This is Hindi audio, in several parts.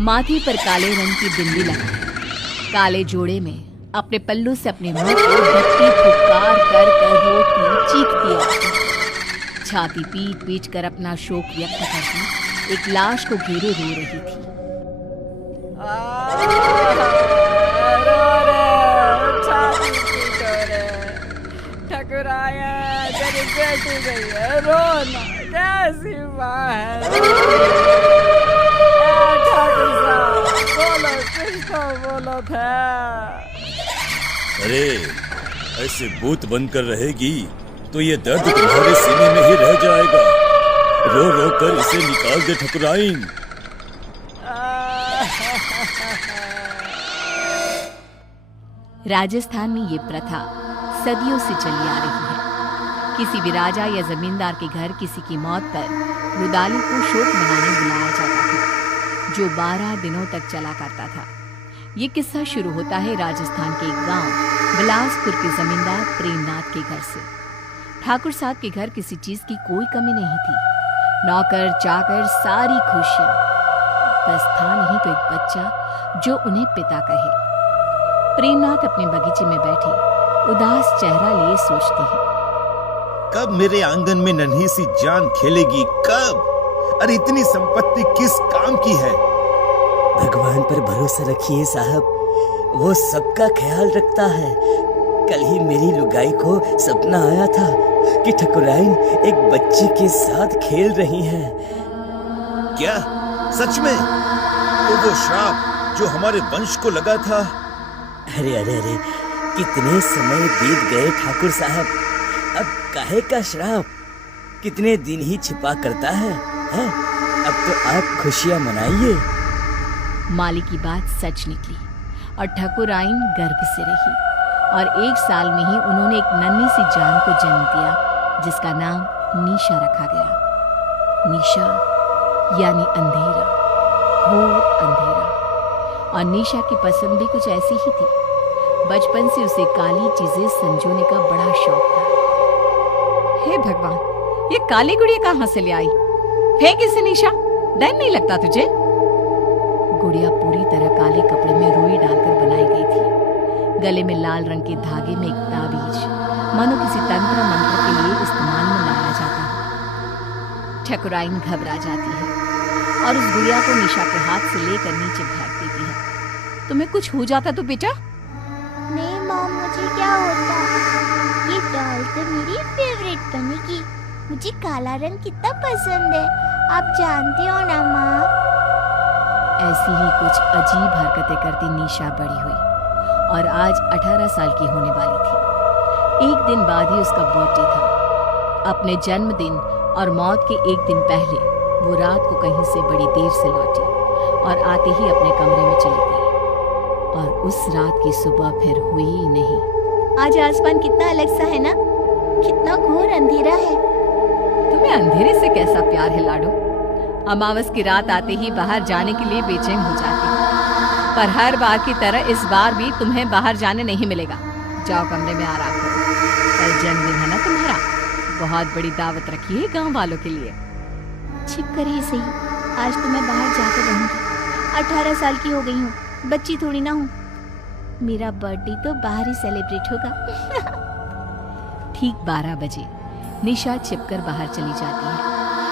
माथे पर काले रंग की बिंदी लगा, काले जोड़े में अपने पल्लू से अपने मुंह को गट्टी फुकार कर रोती चीखती आती, छाती पीट पीट कर अपना शोक व्यक्त करती एक लाश को घेरे रो रही थी। ठकुराया तेरी बेटी गई है, रोना कैसी माँ है। ठाकुर साहब बोलो, कुछ तो बोलो था। अरे ऐसे बूथ बनकर रहेगी तो ये दर्द तुम्हारे सीने में ही रह जाएगा। रो रो कर इसे निकाल दे ठकुराइन। राजस्थान में ये प्रथा सदियों से चली आ रही है। किसी भी राजा या जमींदार के घर किसी की मौत पर रुदाली को शोक मनाने बुलाया जाता था, जो 12 दिनों तक चला करता था। ये किस्सा शुरू होता है राजस्थान के एक गांव बिलासपुर के जमींदार प्रेमनाथ के घर से। ठाकुर साहब के घर किसी चीज की कोई कमी नहीं थी। नौकर चाकर सारी खुशियां, बस था नहीं तो एक बच्चा जो उन्हें पिता कहे। प्रेमनाथ अपने बगीचे में बैठे उदास चेहरा लिए सोचते हैं, कब मेरे आंगन में नन्ही सी जान खेलेगी, कब? अरे इतनी संपत्ति किस काम की है? भगवान पर भरोसा रखिए साहब, वो सबका ख्याल रखता है। कल ही मेरी लुगाई को सपना आया था कि ठकुराइन एक बच्ची के साथ खेल रही है। क्या सच में? तो वो श्राप जो हमारे वंश को लगा था। अरे अरे अरे, कितने समय बीत गए ठाकुर साहब, अब काहे का श्राप? कितने दिन ही छिपा करता है? अब तो आप खुशियां मनाइए। माली की बात सच निकली और ठकुराइन गर्भ से रही और 1 साल में ही उन्होंने एक नन्ही सी जान को जन्म दिया, जिसका नाम निशा रखा गया। निशा यानी अंधेरा, घोर अंधेरा। और निशा की पसंद भी कुछ ऐसी ही थी। बचपन से उसे काली चीजें संजोने का बड़ा शौक था। हे भगवान, ये काली गुड़िया कहाँ से ले आई? फेंक इसे निशा, डर नहीं लगता तुझे? गुड़िया पूरी तरह काले कपड़े में रुई डालकर बनाई गई थी। गले में लाल रंग के धागे में एक ताबीज, मानो किसी तंत्र मंत्र के लिए इस्तेमाल में लाया जाता है। ठकुराइन घबरा जाती है और उस गुड़िया को निशा के हाथ से लेकर नीचे फेंक देती है। तुम्हें कुछ हो जाता तो बेटा? नहीं माँ, मुझे क्या होता? ये डॉल तो मेरी फेवरेट बनेगी। मुझे काला रंग कितना पसंद है, आप जानती हो ना माँ। ऐसी ही कुछ अजीब हरकतें करती निशा बड़ी हुई और आज 18 साल की होने वाली थी। एक दिन बाद ही उसका बर्थडे था। अपने जन्मदिन और मौत के एक दिन पहले वो रात को कहीं से बड़ी देर से लौटी और आते ही अपने कमरे में चली गई। और उस रात की सुबह फिर हुई ही नहीं। आज आसमान कितना अलग सा है ना, कितना घोर अंधेरा है। तुम्हें अंधेरे से कैसा प्यार है लाडो? अमावस की रात आते ही बाहर जाने के लिए बेचैन हो जाती, पर हर बार की तरह इस बार भी तुम्हें बाहर जाने नहीं मिलेगा। जाओ कमरे में आराम करो। कल जन्मदिन है ना तुम्हारा, बहुत बड़ी दावत रखी है गांव वालों के लिए। छिप कर ही सही, आज तो मैं बाहर जाकर रहूंगी। 18 साल की हो गई हूँ, बच्ची थोड़ी ना हूँ। मेरा बर्थडे तो बाहर ही सेलिब्रेट होगा। ठीक 12 बजे निशा छिपकर बाहर चली जाती है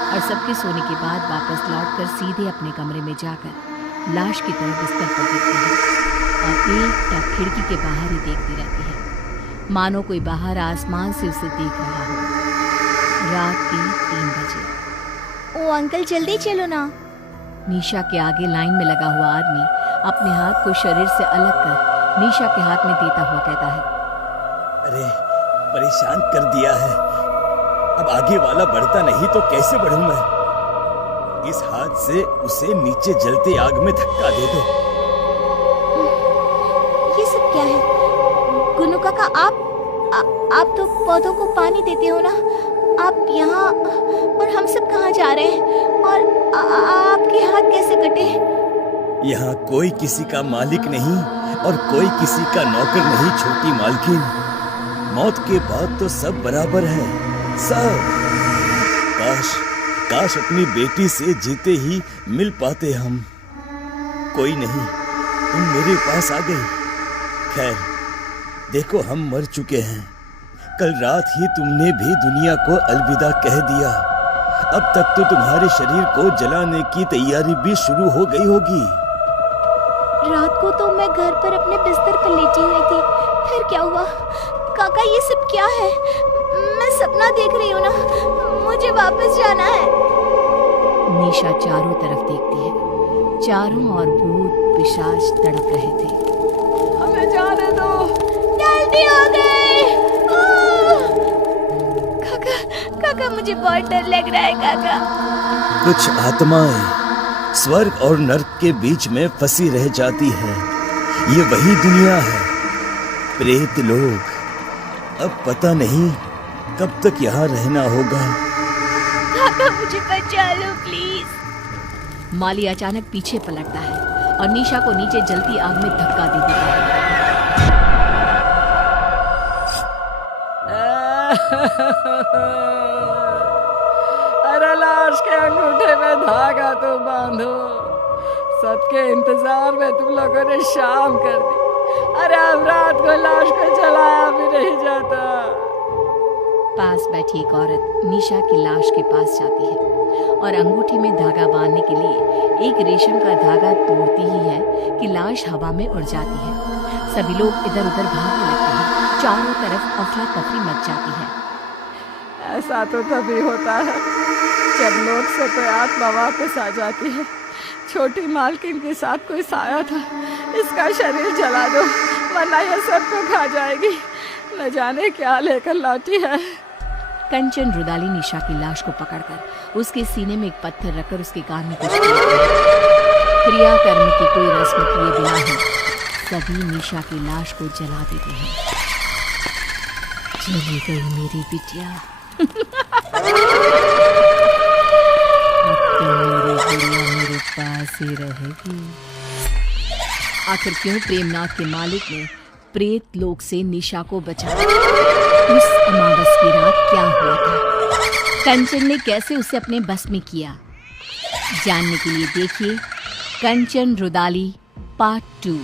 और सबके सोने के बाद वापस लौटकर सीधे अपने कमरे में जाकर लाश की तरह बिस्तर पर गिरती है और एकटक खिड़की के बाहर ही देखती रहती है, मानो कोई बाहर आसमान से उसे देख रहा हो। रात के 3 बजे। ओ अंकल, जल्दी चलो ना। निशा के आगे लाइन में लगा हुआ आदमी अपने हाथ को शरीर से अलग कर निशा के हाथ में देता हुआ कहता है, अरे परेशान कर दिया है, अब आगे वाला बढ़ता नहीं तो कैसे बढ़ूं मैं? इस हाथ से उसे नीचे जलते आग में धक्का दे दो। ये सब क्या है? गुन्नू काका, आप तो पौधों को पानी देते हो ना, आप यहाँ और हम सब कहाँ जा रहे हैं? और आपके हाथ कैसे कटे? यहाँ कोई किसी का मालिक नहीं और कोई किसी का नौकर नहीं छोटी मालकिन। मौत के बाद तो सब बराबर है, सब। काश अपनी बेटी से जीते ही मिल पाते हम। कोई नहीं, तुम मेरे पास आ गई। खैर, देखो हम मर चुके हैं। कल रात ही तुमने भी दुनिया को अलविदा कह दिया। अब तक तो तुम्हारे शरीर को जलाने की तैयारी भी शुरू हो गई होगी। रात को तो मैं घर पर अपने बिस्तर पर लेटी हुई थी। फिर क्या हुआ? काका, ये सब क्या है? मैं सपना देख रही हूँ ना, मुझे वापस जाना है। निशा चारों तरफ देखती है। चारों ओर भूत पिशाच तड़प रहे थे। हमें जाने दो। जल्दी हो गई। काका, काका, मुझे बहुत डर लग रहा है काका। कुछ आत्माएं स्वर्ग और नर्क के बीच में फंसी रह जाती है। ये वही दुनिया है, प्रेत लोग। अब पता नहीं कब तक यहाँ रहना होगा। काका, मुझे बचा लो प्लीज। माली अचानक पीछे पलटता है और निशा को नीचे जलती आग में धक्का दे देता है। अरे लाश के अंगूठे में धागा तो बांधो। सबके इंतजार में तुम लोगों ने शाम कर दी। अरे अब रात को लाश को जलाया भी नहीं जाता। पास बैठी एक औरत निशा की लाश के पास जाती है और अंगूठी में धागा बांधने के लिए एक रेशम का धागा तोड़ती ही है कि लाश हवा में उड़ जाती है। सभी लोग इधर उधर भागने लगते हैं। चारों तरफ अफरा तफरी मच जाती है। ऐसा तो तभी होता है जब लोग से कोई आत्मा वापस आ जाती है। छोटी मालकिन के साथ कोई साया था। इसका शरीर जला दो वरना ये सबको खा जाएगी। न जाने क्या लेकर लौटी है। कंचन रुदाली निशा की लाश को पकड़कर उसके सीने में एक पत्थर रखकर उसके कान में कुछ क्रियाकर्म की कोई रस्म किए बिना ही सभी निशा की लाश को जला देते हैं। चली गई मेरी बिटिया। अब तो मेरी गुड़िया मेरे पास ही रहेगी। आखिर क्यों प्रेमनाथ के मालिक ने प्रेत लोक से निशा को बचाया? उस अमावस की रात क्या हुआ था? कंचन ने कैसे उसे अपने बस में किया? जानने के लिए देखिए कंचन रुदाली पार्ट 2।